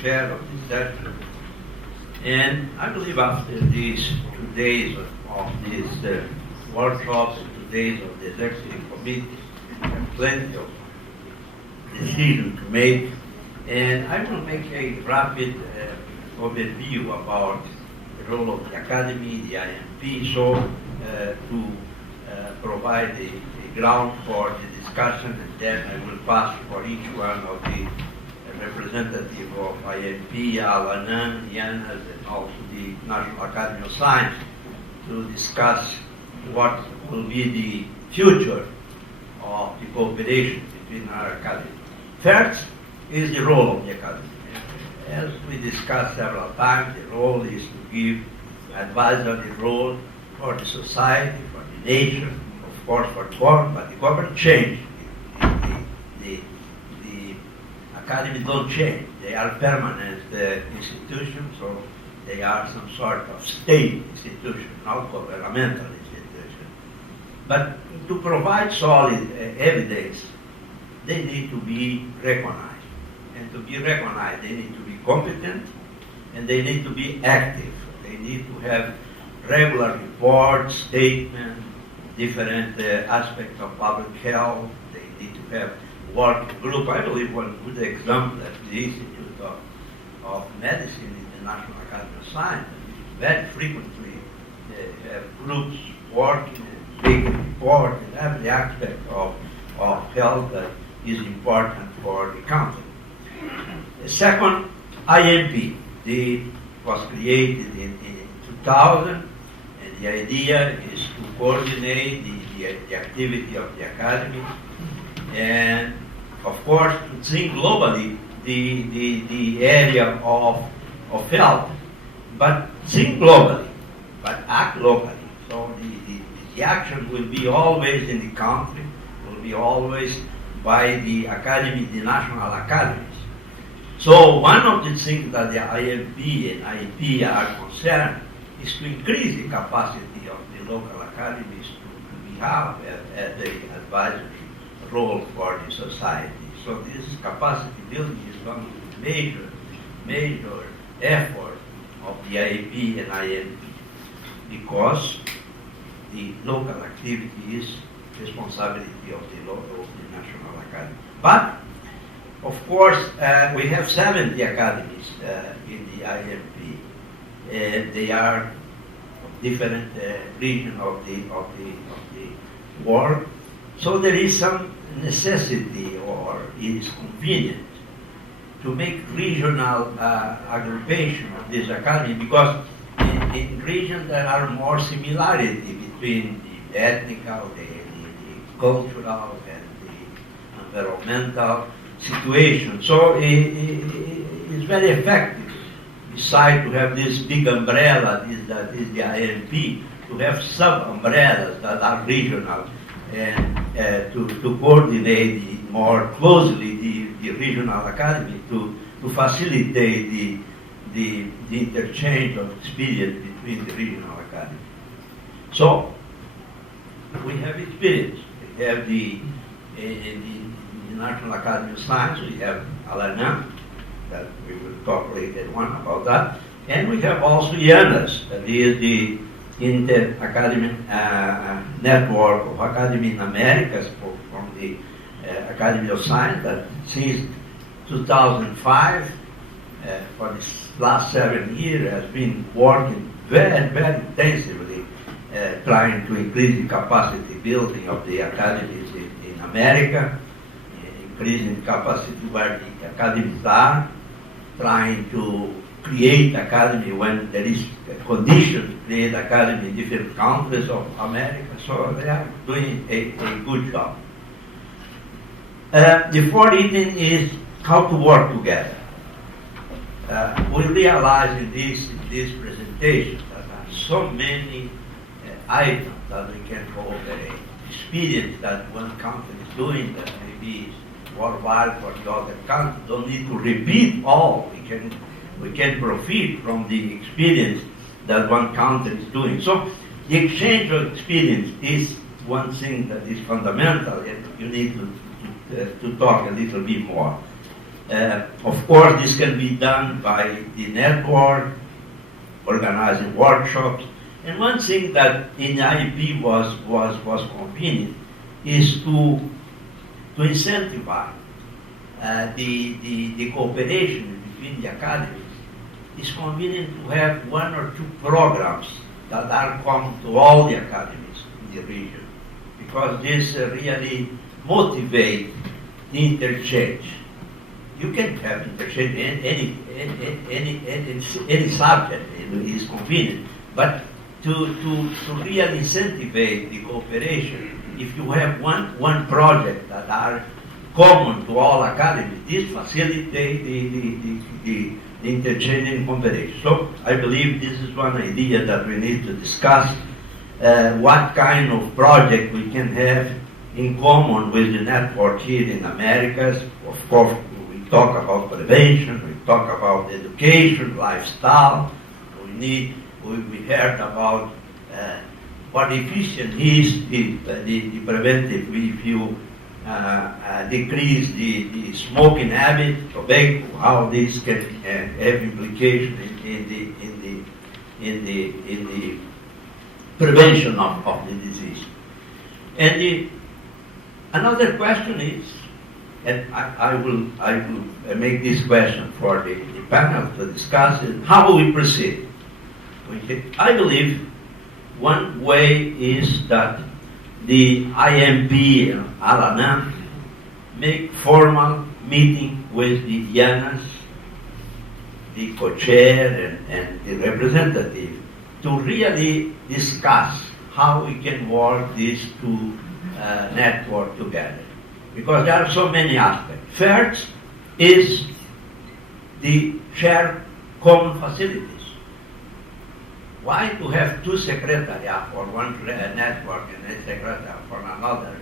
chair of this session. And I believe after these 2 days of these workshops, 2 days of the executive committee, we have plenty of decisions to make. And I will make a rapid overview about the role of the academy, the IAMP, so to provide a ground for the discussion, and then I will pass for each one of the representative of IAMP, ALANAM, IANAS, and also the National Academy of Science to discuss what will be the future of the cooperation between our academy. First is the role of the academy. As we discussed several times, the role is to give advisory role for the society, for the nation, of course for the government, but the government changed. The academy don't change. They are permanent institutions, so they are some sort of state institution, not governmental institution. But to provide solid evidence, they need to be recognized. And to be recognized, they need to be competent, and they need to be active. They need to have regular reports, statements, different aspects of public health. They need to have working group. I believe one good example at the Institute of Medicine in the National Academy of Science. Very frequently have groups working and making reports in every aspect of health that is important for the country. The second, IAMP. It was created in 2000, and the idea is to coordinate the activity of the academy, and of course to think globally the area of health, but think globally, but act locally. So the action will be always in the country, will be always by the academy, the national academies. So one of the things that the IAMP and IAP are concerned is to increase the capacity of the local academies to have the advisory role for the society. So this capacity building is one of the major effort of the IAP and IAMP, because the local activity is responsibility of the National Academy. But of course, we have 70 academies in the IAMP, and they are of different regions of the world. So there is some necessity, or it is convenient, to make regional aggregation of this academy, because in regions there are more similarity between the ethnical, the cultural, and the environmental situation. So it's very effective, besides to have this big umbrella that is the IAMP, to have sub-umbrellas that are regional, and to coordinate more closely the regional academy to facilitate the interchange of experience between the regional academy. So we have experience. We have the National Academy of Science, we have ALANAM, that we will talk later on about that, and we have also IANAS, that is the Inter-Academy Network of Academy in Americas from the Academy of Science, that since 2005, for this last 7 years, has been working very, very intensively trying to increase the capacity building of the academies in America, increasing capacity where the academies are, trying to create academy when there is a condition to create academy in different countries of America. So they are doing a good job. The fourth thing is how to work together. We realize in this presentation that there are so many items that we can cooperate. Experience that one country is doing that maybe is worldwide for the other country. Don't need to repeat all. We can profit from the experience that one country is doing. So the exchange of experience is one thing that is fundamental, and you need to talk a little bit more. Of course, this can be done by the network, organizing workshops. And one thing that in IAP was convenient is to incentivize the cooperation between the academies. It's convenient to have one or two programs that are common to all the academies in the region, because this really motivates the interchange. You can have interchange in any subject, it is convenient, but to really incentivize the cooperation, if you have one project that are common to all academies, this facilitates the interchange and cooperation. So I believe this is one idea that we need to discuss, what kind of project we can have in common with the network here in Americas. Of course, we talk about prevention, we talk about education, lifestyle. We heard about what efficient is the preventive if you decrease the smoking habit, tobacco, how this can have implications in the prevention of the disease. And another question is, and I will make this question for the panel to discuss it, how will we proceed? I believe one way is that the IAMP and ALANAM make formal meeting with the IANAS, the co-chair and the representative, to really discuss how we can work these two networks together. Because there are so many aspects. First is the shared common facilities. Why to have two secretariats for one network and a secretariat for another?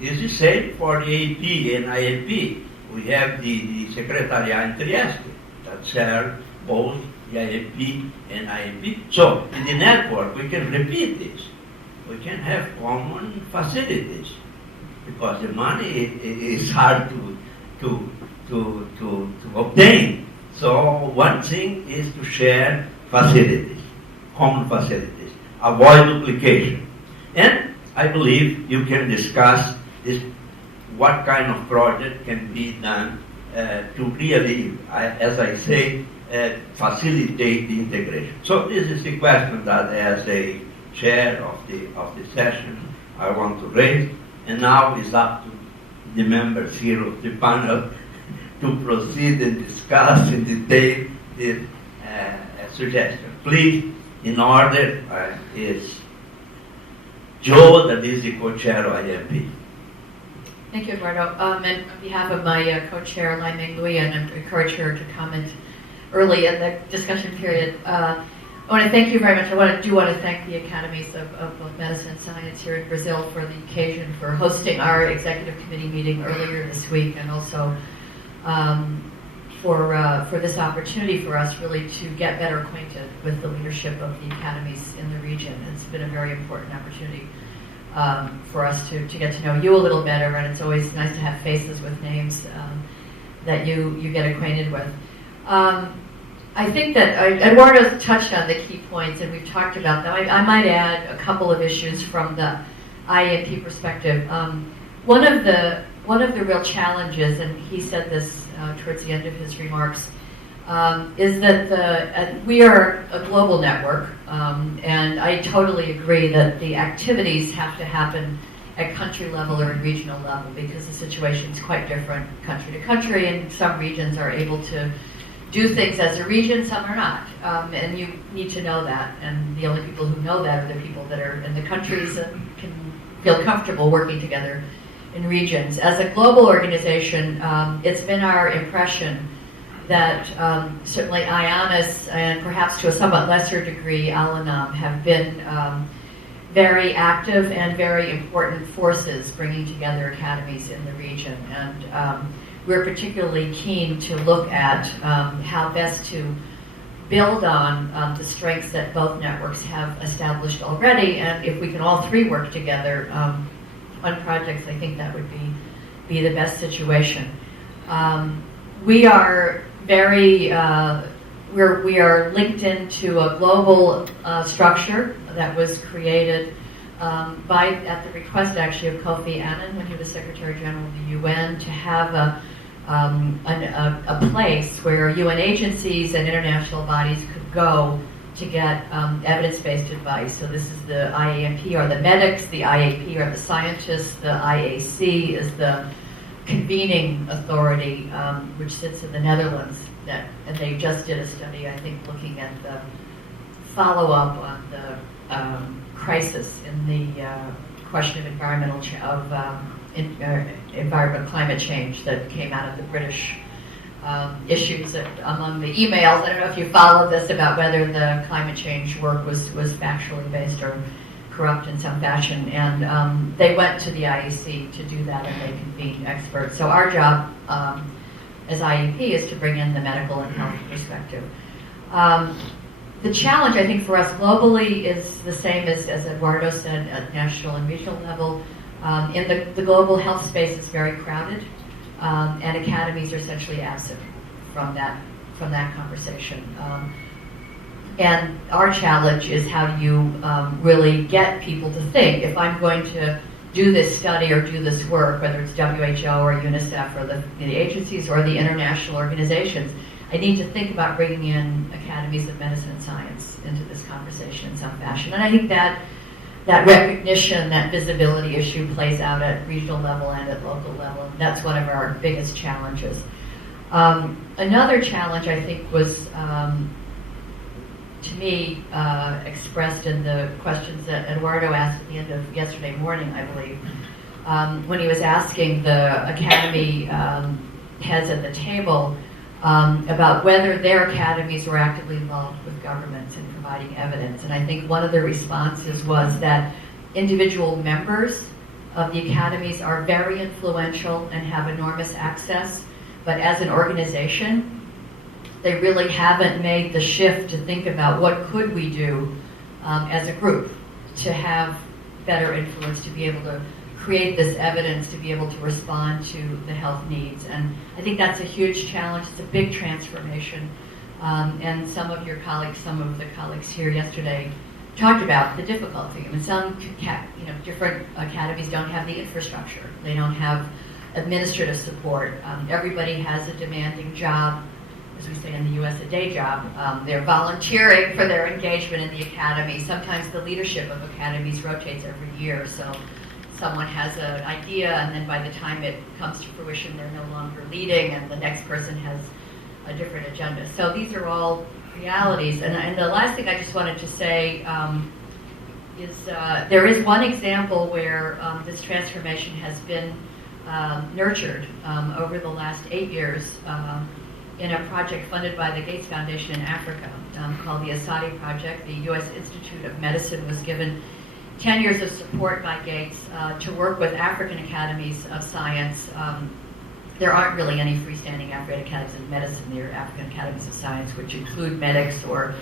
Is the same for the AP and IAP. We have the secretariat in Trieste that share both the IAP and IAP. So in the network we can repeat this. We can have common facilities because the money is hard to obtain. So one thing is to share facilities, common facilities, avoid duplication. And I believe you can discuss this, what kind of project can be done to really, as I say, facilitate the integration. So this is the question that as a chair of the session I want to raise, and now it's up to the members here of the panel to proceed and discuss in detail this suggestion. Please, in order, is Joe, that is the co-chair of IAMP. Thank you, Eduardo. And on behalf of my co-chair, Lai Meng Lui, and I encourage her to comment early in the discussion period. I want to thank you very much. I do want to thank the academies of both medicine and science here in Brazil for the occasion for hosting our executive committee meeting earlier this week, and also for this opportunity for us really to get better acquainted with the leadership of the academies in the region. It's been a very important opportunity for us to get to know you a little better, and it's always nice to have faces with names that you get acquainted with. I think that Eduardo touched on the key points, and we've talked about them. I might add a couple of issues from the IAMP perspective. One of the real challenges, and he said this towards the end of his remarks, is that we are a global network, and I totally agree that the activities have to happen at country level or at regional level because the situation is quite different country to country, and some regions are able to do things as a region, some are not, and you need to know that, and the only people who know that are the people that are in the countries and can feel comfortable working together in regions. As a global organization, it's been our impression that certainly IANAS and perhaps to a somewhat lesser degree ALANAM have been very active and very important forces bringing together academies in the region. And we're particularly keen to look at how best to build on the strengths that both networks have established already, and if we can all three work together on projects, I think that would be the best situation. We are very, we are linked into a global structure that was created at the request actually of Kofi Annan when he was Secretary General of the UN, to have a place where UN agencies and international bodies could go to get evidence-based advice. So this is the IAMP are the medics, the IAP are the scientists, the IAC is the convening authority, which sits in the Netherlands. And they just did a study, I think, looking at the follow-up on the crisis in the question of environmental climate change that came out of the British issues among the emails. I don't know if you followed this about whether the climate change work was factually based or corrupt in some fashion. And they went to the IAC to do that, and they convened experts. So our job as IAP is to bring in the medical and health perspective. The challenge, I think, for us globally is the same as Eduardo said, at national and regional level. In the global health space, it's very crowded, and academies are essentially absent from that conversation. And our challenge is how do you really get people to think, if I'm going to do this study or do this work, whether it's WHO or UNICEF or the agencies or the international organizations, I need to think about bringing in academies of medicine and science into this conversation in some fashion. And I think that recognition, that visibility issue plays out at regional level and at local level. And that's one of our biggest challenges. Another challenge, I think, was, to me, expressed in the questions that Eduardo asked at the end of yesterday morning, I believe, when he was asking the academy heads at the table about whether their academies were actively involved with governments in providing evidence. And I think one of the responses was that individual members of the academies are very influential and have enormous access, but as an organization, they really haven't made the shift to think about what could we do as a group to have better influence, to be able to create this evidence, to be able to respond to the health needs. And I think that's a huge challenge. It's a big transformation. And some of the colleagues here yesterday talked about the difficulty. I mean, some different academies don't have the infrastructure. They don't have administrative support. Everybody has a demanding job, as we say in the US, a day job. They're volunteering for their engagement in the academy. Sometimes the leadership of academies rotates every year. So someone has an idea, and then by the time it comes to fruition, they're no longer leading, and the next person has a different agenda. So these are all realities. And the last thing I just wanted to say is there is one example where this transformation has been nurtured over the last 8 years in a project funded by the Gates Foundation in Africa called the Asadi Project. The U.S. Institute of Medicine was given 10 years of support by Gates to work with African academies of science. There aren't really any freestanding African academies of medicine. There are African academies of science, which include medics, or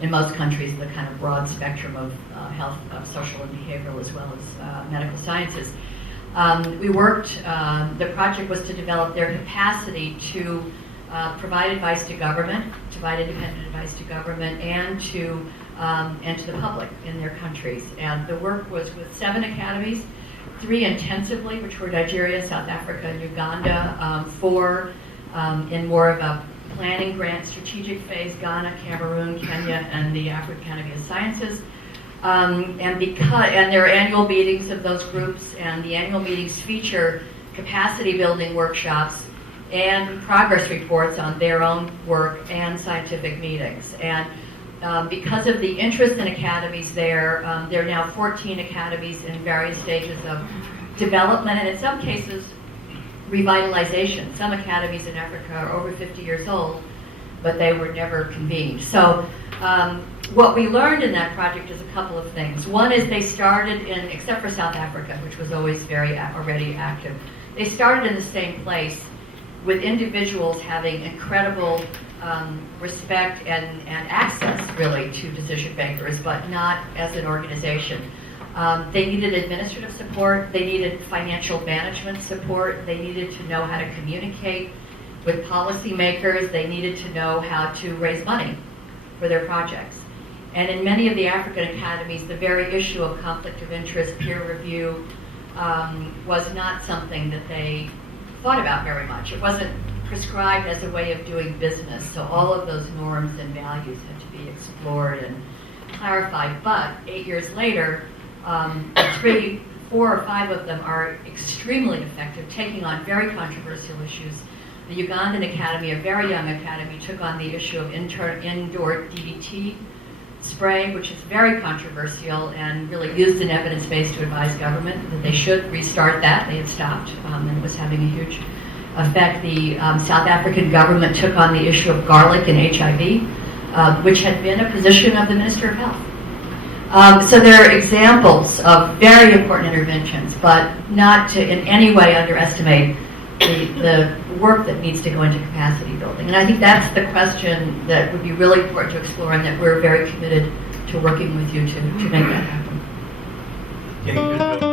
in most countries, the kind of broad spectrum of health, social and behavioral, as well as medical sciences. We worked, the project was to develop their capacity to provide advice to government, provide independent advice to government, and to the public in their countries. And the work was with 7 academies, 3 intensively, which were Nigeria, South Africa, and Uganda, 4 in more of a planning grant strategic phase, Ghana, Cameroon, Kenya, and the African Academy of Sciences. And there are annual meetings of those groups, and the annual meetings feature capacity building workshops and progress reports on their own work and scientific meetings. And because of the interest in academies there are now 14 academies in various stages of development, and in some cases, revitalization. Some academies in Africa are over 50 years old, but they were never convened. So what we learned in that project is a couple of things. One is they started in, except for South Africa, which was always already active, they started in the same place with individuals having incredible respect and access, really, to decision makers, but not as an organization. They needed administrative support. They needed financial management support. They needed to know how to communicate with policymakers. They needed to know how to raise money for their projects. And in many of the African academies, the very issue of conflict of interest, peer review, was not something that they thought about very much. It wasn't prescribed as a way of doing business, so all of those norms and values had to be explored and clarified. But 8 years later, 3, 4, or 5 of them are extremely effective, taking on very controversial issues. The Ugandan Academy, a very young academy, took on the issue of indoor DDT spray, which is very controversial, and really used an evidence base to advise government that they should restart that. They had stopped, and it was having a huge effect. The South African government took on the issue of garlic and HIV, which had been a position of the Minister of Health. So there are examples of very important interventions, but not to in any way underestimate the work that needs to go into capacity building. And I think that's the question that would be really important to explore, and that we're very committed to working with you to make that happen. Thank you.